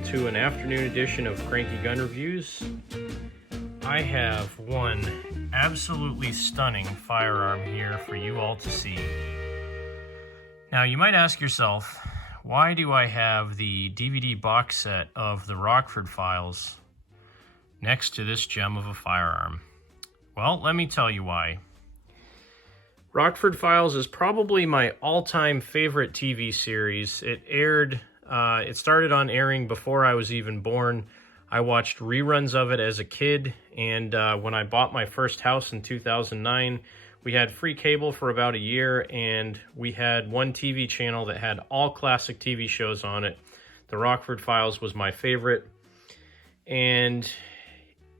welcome to an afternoon edition of Cranky Gun Reviews. I have one absolutely stunning firearm here for you all to see. Now you might ask yourself, why do I have the DVD box set of the Rockford Files next to this gem of a firearm? Well, let me tell you why. Rockford Files is probably my all-time favorite TV series. It started on airing before I was even born. I watched reruns of it as a kid, and when I bought my first house in 2009, we had free cable for about a year, and we had one TV channel that had all classic TV shows on it. The Rockford Files was my favorite, and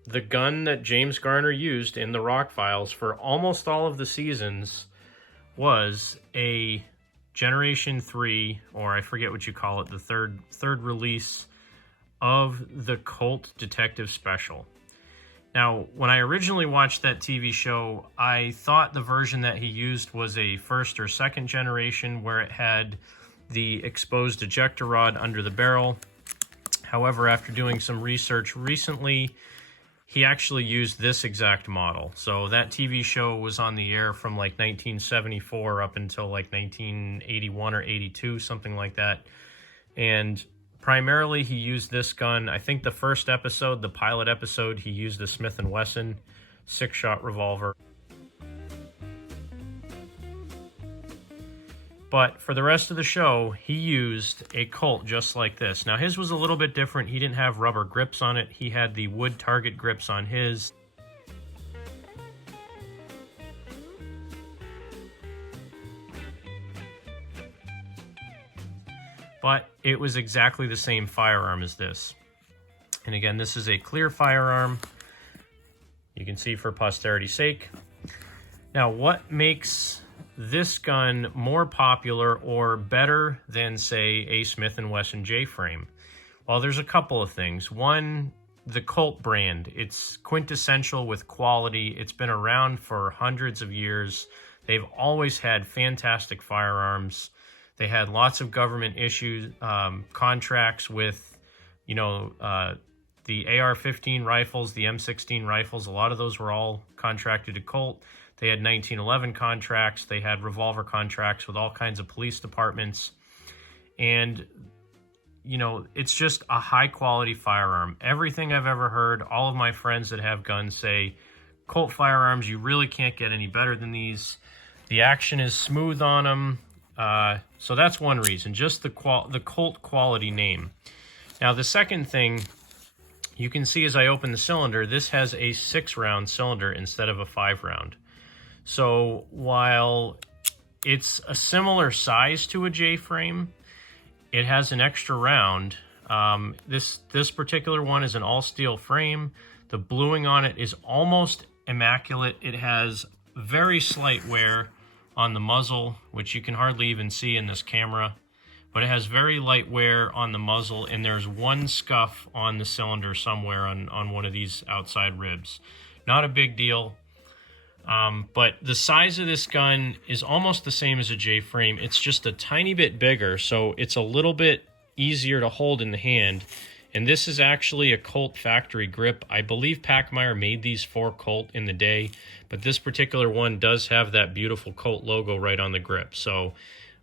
the gun that James Garner used in the Rock Files for almost all of the seasons was a Generation 3, or I forget what you call it, the third release of the Colt Detective Special. Now, when I originally watched that TV show, I thought the version that he used was a first or second generation where it had the exposed ejector rod under the barrel. However, after doing some research recently, he actually used this exact model. So that TV show was on the air from like 1974 up until like 1981 or 82, something like that. And primarily he used this gun. I think the first episode, the pilot episode, he used the Smith & Wesson 6-shot revolver. But for the rest of the show, he used a Colt just like this. Now, his was a little bit different. He didn't have rubber grips on it. He had the wood target grips on his. But it was exactly the same firearm as this. And again, this is a clear firearm. You can see for posterity's sake. Now, what makes this gun more popular or better than, say, a Smith & Wesson J-frame? Well, there's a couple of things. One, the Colt brand. It's quintessential with quality. It's been around for hundreds of years. They've always had fantastic firearms. They had lots of government issues, contracts with, the AR-15 rifles, the M16 rifles. A lot of those were all contracted to Colt. They had 1911 contracts. They had revolver contracts with all kinds of police departments. And, it's just a high-quality firearm. Everything I've ever heard, all of my friends that have guns say, Colt firearms, you really can't get any better than these. The action is smooth on them. So that's one reason, just the Colt quality name. Now, the second thing, you can see as I open the cylinder, this has a 6-round cylinder instead of a 5-round. So while it's a similar size to a J-frame, it has an extra round. This particular one is an all-steel frame. The bluing on it is almost immaculate. It has very slight wear on the muzzle, which you can hardly even see in this camera. But it has very light wear on the muzzle, and there's one scuff on the cylinder somewhere on one of these outside ribs. Not a big deal. But the size of this gun is almost the same as a J-frame. It's just a tiny bit bigger, so it's a little bit easier to hold in the hand. And this is actually a Colt factory grip. I believe Pachmayr made these for Colt in the day, but this particular one does have that beautiful Colt logo right on the grip. So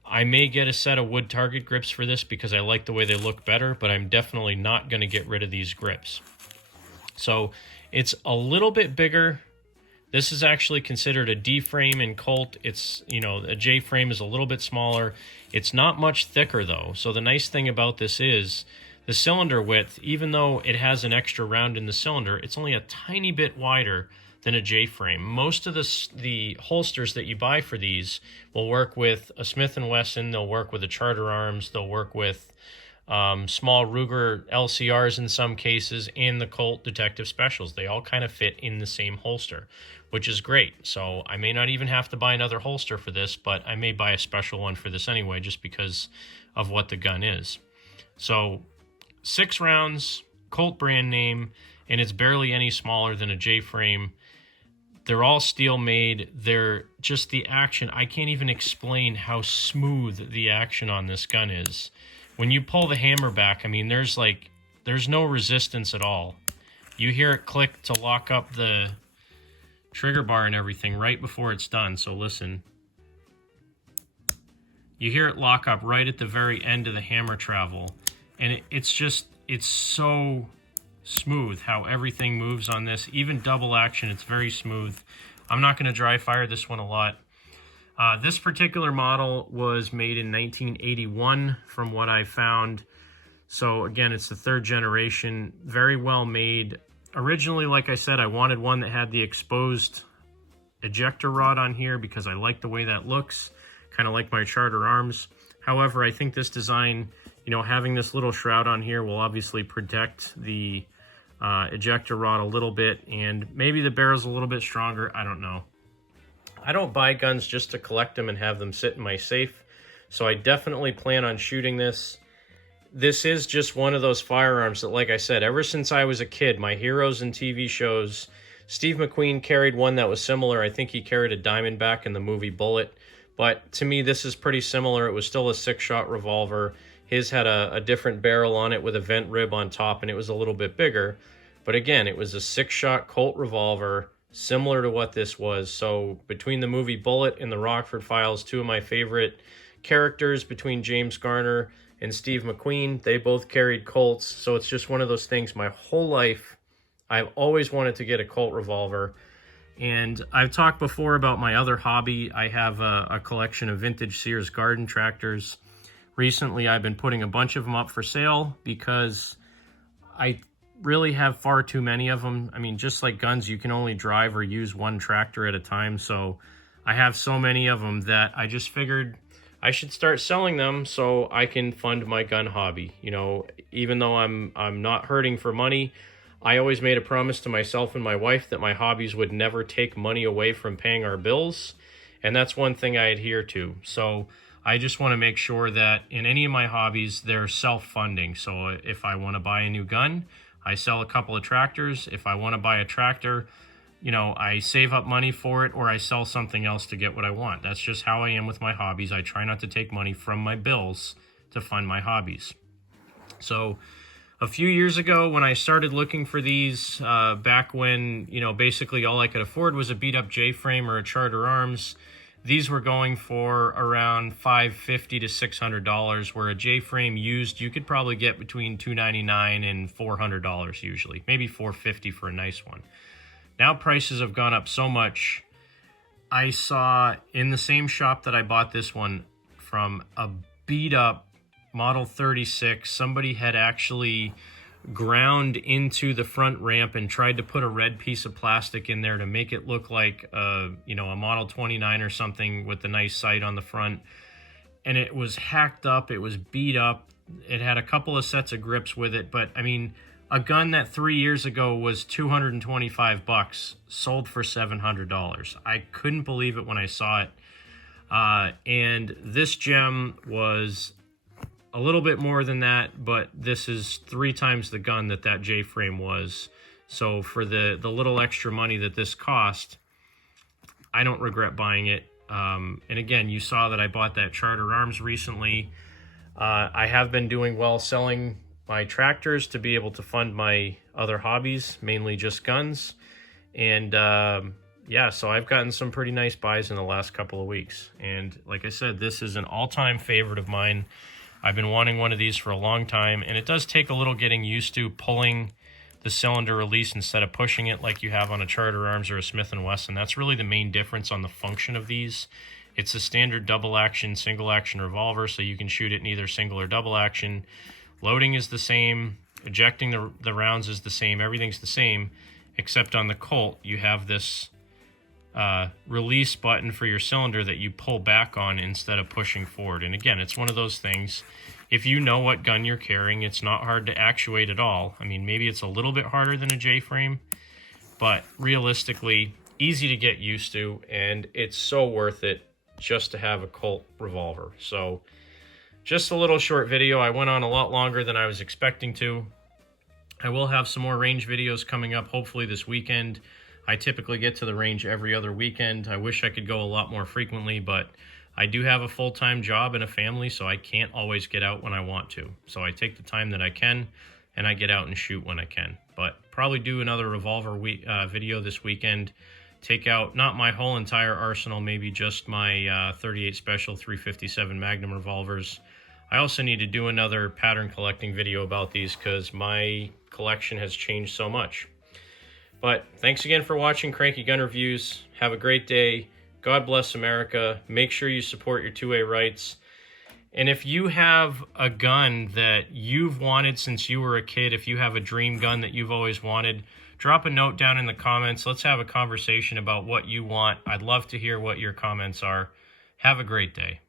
I may get a set of wood target grips for this because I like the way they look better, but I'm definitely not going to get rid of these grips. So it's a little bit bigger. This is actually considered a D-frame in Colt. It's, a J-frame is a little bit smaller. It's not much thicker, though. So the nice thing about this is the cylinder width, even though it has an extra round in the cylinder, it's only a tiny bit wider than a J-frame. Most of the holsters that you buy for these will work with a Smith & Wesson. They'll work with a Charter Arms. They'll work with small Ruger LCRs in some cases, and the Colt Detective Specials. They all kind of fit in the same holster, which is great. So I may not even have to buy another holster for this, but I may buy a special one for this anyway, just because of what the gun is. So 6 rounds, Colt brand name, and it's barely any smaller than a J-frame. They're all steel made. They're just the action. I can't even explain how smooth the action on this gun is. When you pull the hammer back, I mean, there's like there's no resistance at all. You hear it click to lock up the trigger bar and everything right before it's done. So listen. You hear it lock up right at the very end of the hammer travel. And it's so smooth how everything moves on this. Even double action, it's very smooth. I'm not going to dry fire this one a lot. This particular model was made in 1981 from what I found. So again, it's the third generation, very well made. Originally, like I said, I wanted one that had the exposed ejector rod on here because I like the way that looks, kind of like my Charter Arms. However, I think this design, you know, having this little shroud on here will obviously protect the ejector rod a little bit, and maybe the barrel's a little bit stronger. I don't know. I don't buy guns just to collect them and have them sit in my safe, so I definitely plan on shooting this. This is just one of those firearms that, like I said, ever since I was a kid, my heroes in TV shows, Steve McQueen carried one that was similar. I think he carried a Diamondback in the movie Bullet, but to me this is pretty similar. It was still a 6-shot revolver. His had a different barrel on it with a vent rib on top, and it was a little bit bigger. But again, it was a 6-shot Colt revolver, similar to what this was. So between the movie Bullet and the Rockford Files, two of my favorite characters between James Garner and Steve McQueen, they both carried Colts. So it's just one of those things. My whole life, I've always wanted to get a Colt revolver. And I've talked before about my other hobby. I have a collection of vintage Sears garden tractors. Recently, I've been putting a bunch of them up for sale because I really have far too many of them. I mean, just like guns, you can only drive or use one tractor at a time. So I have so many of them that I just figured I should start selling them so I can fund my gun hobby. You know, even though I'm not hurting for money, I always made a promise to myself and my wife that my hobbies would never take money away from paying our bills. And that's one thing I adhere to. So I just want to make sure that in any of my hobbies, they're self-funding. So if I want to buy a new gun, I sell a couple of tractors. If I want to buy a tractor, you know, I save up money for it, or I sell something else to get what I want. That's just how I am with my hobbies. I try not to take money from my bills to fund my hobbies. So a few years ago when I started looking for these, back when, you know, basically all I could afford was a beat-up J-frame or a Charter Arms, these were going for around $550 to $600, where a J-frame used, you could probably get between $299 and $400 usually, maybe $450 for a nice one. Now prices have gone up so much. I saw in the same shop that I bought this one from, a beat-up Model 36, somebody had actually ground into the front ramp and tried to put a red piece of plastic in there to make it look like you know, a Model 29 or something with a nice sight on the front. And it was hacked up, it was beat up, it had a couple of sets of grips with it, but I mean, a gun that 3 years ago was $225 sold for $700. I couldn't believe it when I saw it. And this gem was a little bit more than that, but this is 3 times the gun that J-frame was. So for the little extra money that this cost, I don't regret buying it. And again, you saw that I bought that Charter Arms recently. I have been doing well selling my tractors to be able to fund my other hobbies, mainly just guns. And yeah, so I've gotten some pretty nice buys in the last couple of weeks. And like I said, this is an all-time favorite of mine. I've been wanting one of these for a long time, and it does take a little getting used to pulling the cylinder release instead of pushing it like you have on a Charter Arms or a Smith & Wesson. That's really the main difference on the function of these. It's a standard double action, single action revolver, so you can shoot it in either single or double action. Loading is the same, ejecting the rounds is the same, everything's the same, except on the Colt, you have this release button for your cylinder that you pull back on instead of pushing forward. And again, it's one of those things, if you know what gun you're carrying, it's not hard to actuate at all. I mean, maybe it's a little bit harder than a J-frame, but realistically, easy to get used to, and it's so worth it just to have a Colt revolver. So just a little short video. I went on a lot longer than I was expecting to. I will have some more range videos coming up, hopefully this weekend. I typically get to the range every other weekend. I wish I could go a lot more frequently, but I do have a full-time job and a family, so I can't always get out when I want to. So I take the time that I can, and I get out and shoot when I can. But probably do another revolver video this weekend. Take out not my whole entire arsenal, maybe just my 38 Special 357 Magnum revolvers. I also need to do another pattern collecting video about these because my collection has changed so much. But thanks again for watching Cranky Gun Reviews. Have a great day. God bless America. Make sure you support your 2A rights. And if you have a gun that you've wanted since you were a kid, if you have a dream gun that you've always wanted, drop a note down in the comments. Let's have a conversation about what you want. I'd love to hear what your comments are. Have a great day.